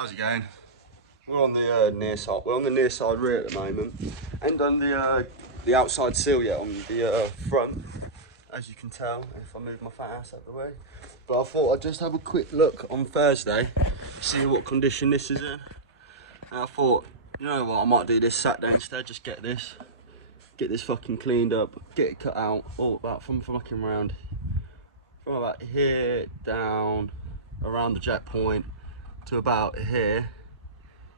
How's it going? We're on the near side. We're on the near side rear at the moment, and on the outside sill yet on the front, as you can tell if I move my fat ass out the way. But I thought I'd just have a quick look on Thursday, see what condition this is in. And I thought, you know what, I might do this Saturday instead. Just get this fucking cleaned up, get it cut out, all about from fucking around, from about here down around the jack point to about here.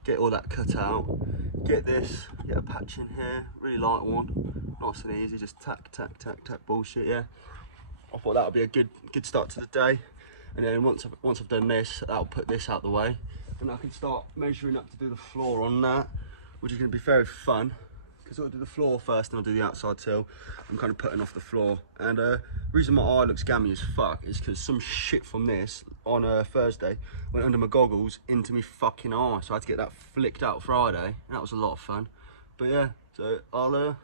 Get all that cut out, get a patch in here, really light one, nice and easy, just tack bullshit, yeah. I thought that would be a good start to the day, and then once I've done this, that'll put this out the way, and I can start measuring up to do the floor on that, which is going to be very fun, because I'll do the floor first and I'll do the outside till. I'm kind of putting off the floor, and the reason my eye looks gammy as fuck is because some shit from this on Thursday went under my goggles into me fucking eye, so I had to get that flicked out Friday, and that was a lot of fun. But yeah, so I'll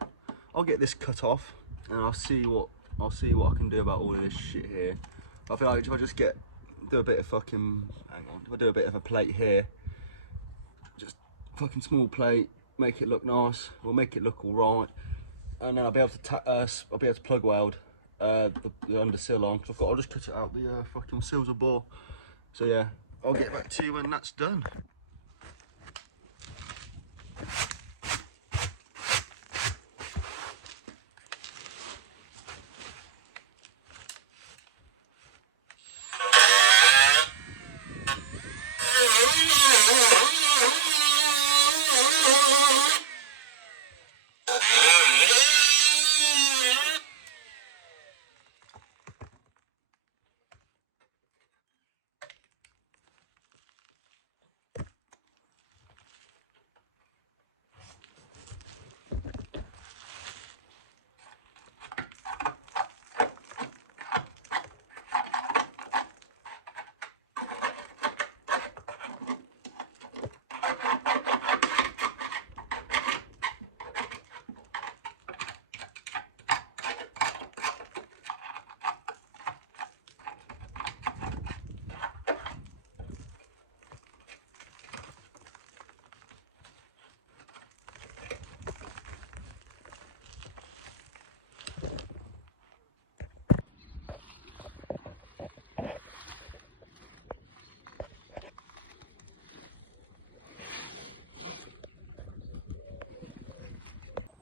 get this cut off, and I'll see what I can do about all of this shit here. I feel like if I just do a bit of fucking, if I do a bit of a plate here, just fucking small plate, make it look nice, we'll make it look all right, and then I'll be able to plug weld the under sill on, because I'll just cut it out the fucking sills of bore. So yeah, I'll get back to you when that's done.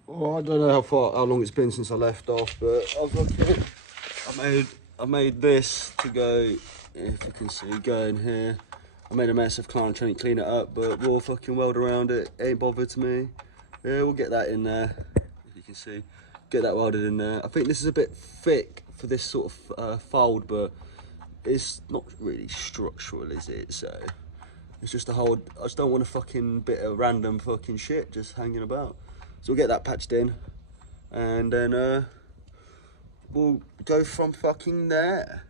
Well, I don't know how long it's been since I left off, but I've made this to go, if you can see, go in here. I made a mess of trying to clean it up, but we'll fucking weld around it. Ain't bothered to me. Yeah, we'll get that in there, if you can see. Get that welded in there. I think this is a bit thick for this sort of fold, but it's not really structural, is it? So it's just a hold. I just don't want a fucking bit of random fucking shit just hanging about. So we'll get that patched in, and then we'll go from fucking there.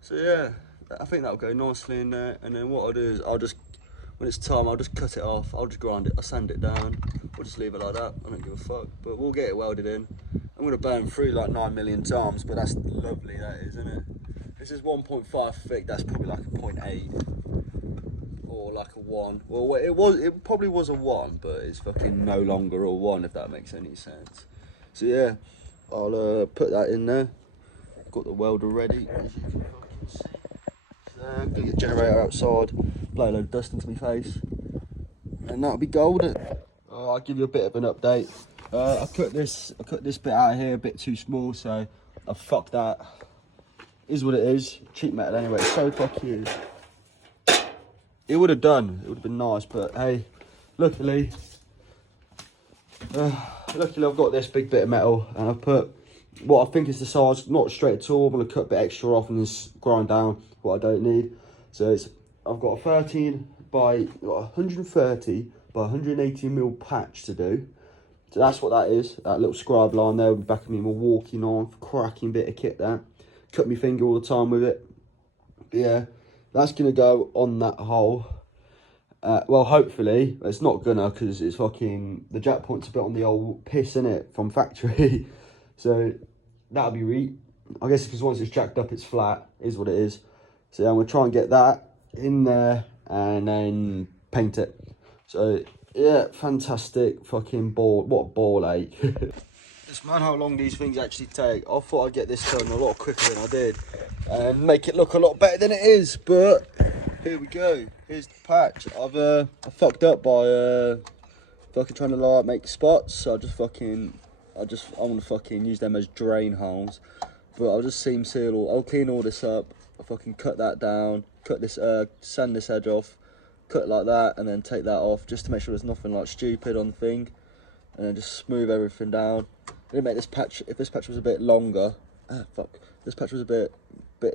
So yeah, I think that'll go nicely in there. And then what I'll do is when it's time, I'll just cut it off. I'll just grind it. I'll sand it down. We'll just leave it like that. I don't give a fuck. But we'll get it welded in. I'm gonna burn through like 9 million times, but that's lovely. That is, isn't it? This is 1.5 thick. That's probably like a 0.8. Or like a 1. Well, it probably was a 1, but it's fucking no longer a 1, if that makes any sense. So yeah, I'll put that in there. Got the welder ready, as you can fucking see. So I'm gonna get the generator outside, blow a load of dust into my face, and that'll be golden. I'll give you a bit of an update. I cut this bit out of here a bit too small, so I fucked that. Is what it is. Cheap metal anyway. It's so fucking. It would have done. It would have been nice, but hey, luckily I've got this big bit of metal, and I've put what I think is the size, not straight at all. I'm gonna cut a bit extra off and just grind down what I don't need. So I've got a 13 by 130 by 180 mil patch to do. So that's what that is. That little scribe line there, back of me, my walking on, cracking bit of kit there. Cut my finger all the time with it. But yeah. That's going to go on that hole. Well, hopefully. It's not gonna, because it's fucking... The jack point's a bit on the old piss, innit? From factory. So, that'll be I guess because once it's jacked up, it's flat. Is what it is. So, yeah, I'm going to try and get that in there. and then paint it. So yeah, fantastic fucking ball. What a ball ache. It's mad how long these things actually take. I thought I'd get this done a lot quicker than I did and make it look a lot better than it is, but here we go. Here's the patch. I fucked up by fucking trying to like make spots, so I want to fucking use them as drain holes. But I'll just seam seal I'll clean all this up. I'll fucking cut that down, cut this sand this edge off, cut it like that, and then take that off just to make sure there's nothing like stupid on the thing, and then just smooth everything down. I didn't make this patch. If this patch was a bit longer, this patch was a bit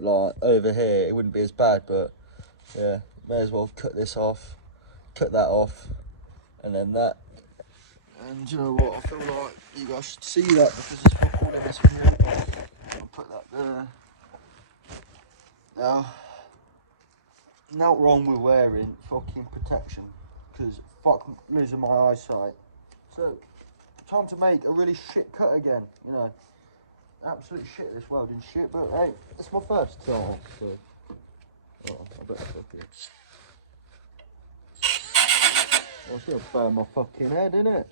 like over here, it wouldn't be as bad. But yeah, may as well cut this off, cut that off, and then that. And you know what? I feel like you guys should see that because it's fuck all of this video. I'll put that there. Now, not wrong with wearing fucking protection because fuck losing my eyesight. So, time to make a really shit cut again, you know. Absolute shit, this welding shit, but hey, it's my first time, so. Oh, I better fucking. Well, it's gonna burn my fucking head, innit?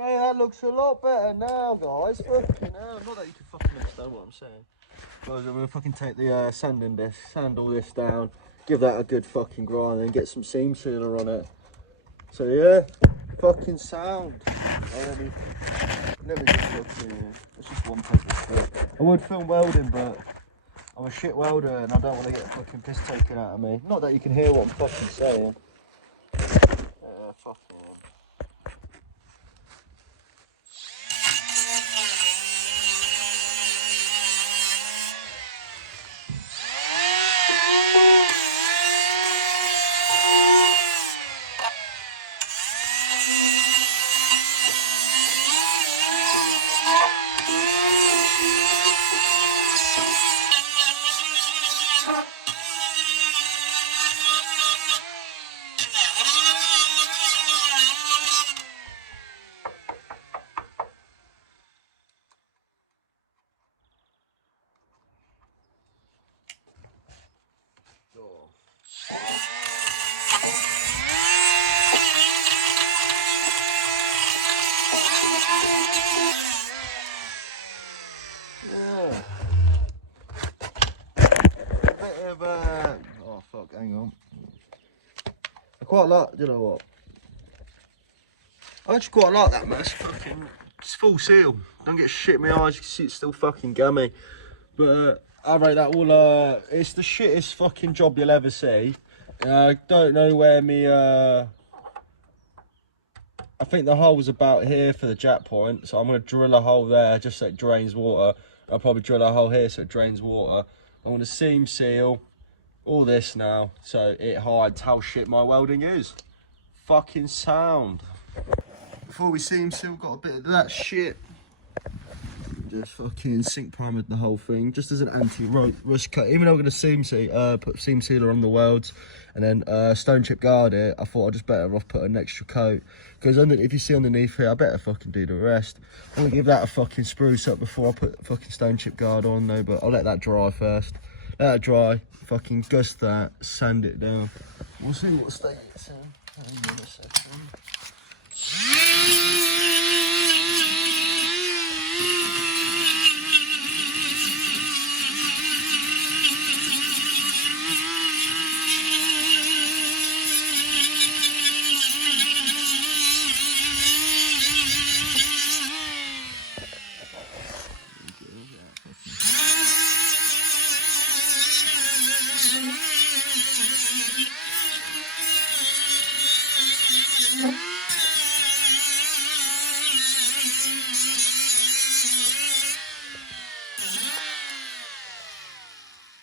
Hey, that looks a lot better now, guys. Fucking hell. Not that you can fucking understand what I'm saying. Guys, I'm gonna fucking take the sanding disc, sand all this down, give that a good fucking grind, and get some seam sealer on it. So yeah, fucking sound. Oh, let me just fucking. It's just one puzzle. I would film welding, but I'm a shit welder, and I don't want to get a fucking piss taken out of me. Not that you can hear what I'm fucking saying. Yeah, fuck it. Yeah. A bit of oh fuck, hang on. I quite like, you know what? I actually quite like that mess. Fucking, it's full seal. Don't get shit in my eyes. You can see it's still fucking gummy. But I rate that all. It's the shittest fucking job you'll ever see. I don't know where me. I think the hole was about here for the jack point, so I'm gonna drill a hole there just so it drains water. I'll probably drill a hole here so it drains water. I'm gonna seam seal all this now so it hides how shit my welding is. Fucking sound. Before we seam seal, got a bit of that shit. Just fucking sink primered the whole thing, just as an anti-rust cut. Even though I'm gonna put seam sealer on the welds and then stone chip guard it, I thought I'd just better off put an extra coat. Because if you see underneath here, I better fucking do the rest. I'm gonna give that a fucking spruce up before I put fucking stone chip guard on though, but I'll let that dry first. Let that dry, fucking gust that, sand it down. We'll see what state it's in. Hang on a second.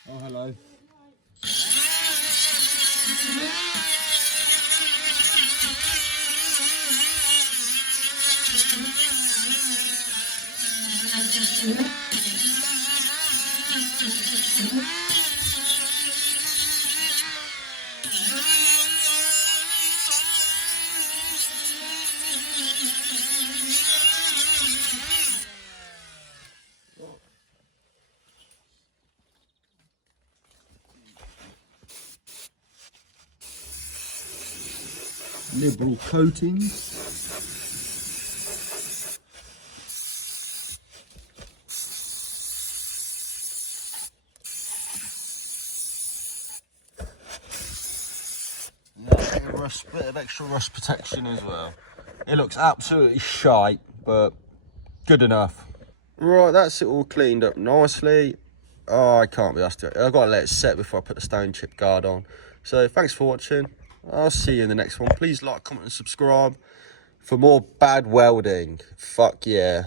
Oh, hello. Liberal coatings. Yeah, bit of extra rust protection as well. It looks absolutely shite, but good enough. Right, that's it all cleaned up nicely. Oh, I can't be asked to. I've got to let it set before I put the stone chip guard on. So thanks for watching. I'll see you in the next one. Please like, comment and subscribe for more bad welding. Fuck yeah.